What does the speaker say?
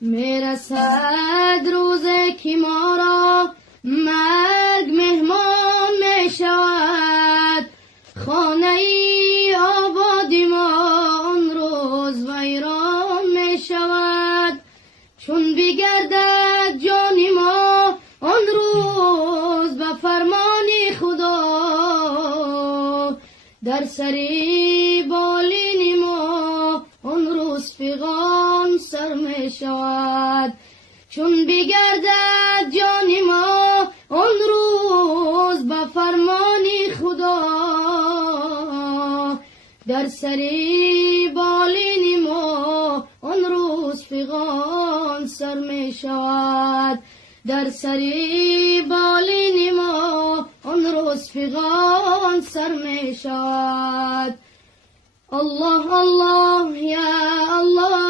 میرسد روزی که ما را مرگ مهمان می شود، خانه ای آبادی ما آن روز ویران می شود. چون بگردد جان ما آن روز به فرمان خدا، در سری بالین ما آن روز فغان سر می شود. چون بگردد جان ما آن روز به فرمان خدا، در سری بالین ما آن روز فغان سر می شود. در سری بالین ما آن روز فغان سر می شود. الله الله یا الله